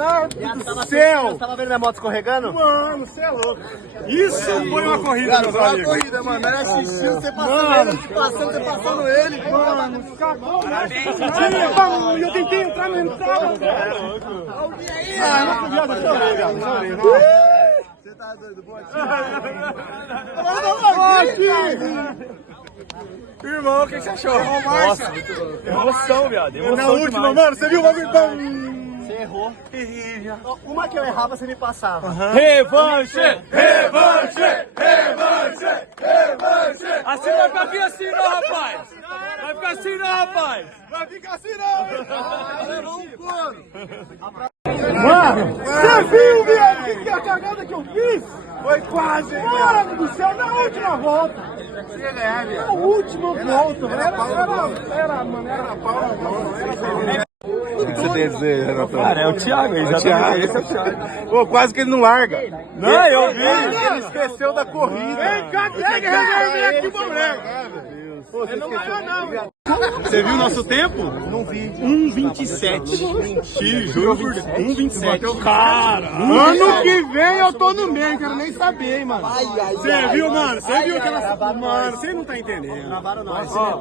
do céu! Você tava vendo minha moto escorregando? Mano, você é louco. Isso foi uma corrida, meus amigos. Uma corrida, mano. Era assistindo você passando ele, você passando ele. Mano, escapou. E eu tentei entrar, não entrava. Ah, não podia, eu chorei, viado. Chorei. Você tá doido, boa Irmão, o que você achou? Nossa, emoção, viado. Emoção Na última, demais. mano, você viu o bagulho? Você errou. Uma que eu errava, você me passava. Revanche! Revanche! Revanche! Revanche! Assim vai ficar aqui assim não, rapaz! Vai ficar assim não, rapaz! Vai ficar assim não! Levou um couro. Mano, você viu, viado? Que a cagada que eu fiz? Foi quase, mano do céu, na última volta. Você ia ganhar, viado. Na última volta, era pau. O que você tem a dizer, Renato? Cara, é o Thiago, exatamente. Esse é o Thiago. Pô, quase que ele não larga. Não, eu vi! Ele esqueceu da corrida. Vem cá, pega reserva aqui, moleque. Pô, você esqueceu. Você viu o nosso tempo? Não vi. 1,27. Te juro por Deus. 1,27. Cara, ano que vem eu tô no meio, quero nem saber, hein, mano. Você viu, mano? Você viu aquela... Mano, você não tá entendendo.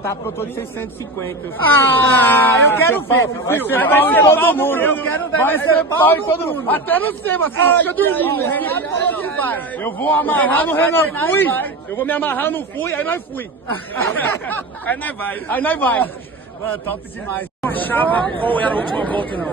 Tá porque eu tô de 650. Ah, eu quero ver. Vai ser pau em todo mundo. Eu quero ver. Vai ser pau em todo mundo. Até no você, mas você fica dormindo. Eu vou amarrar no Renan Fui. Eu vou me amarrar no Fui, aí nós fui. Aí nós vai. Aí nós vai. Mano, top demais. Achava qual era a última volta, não.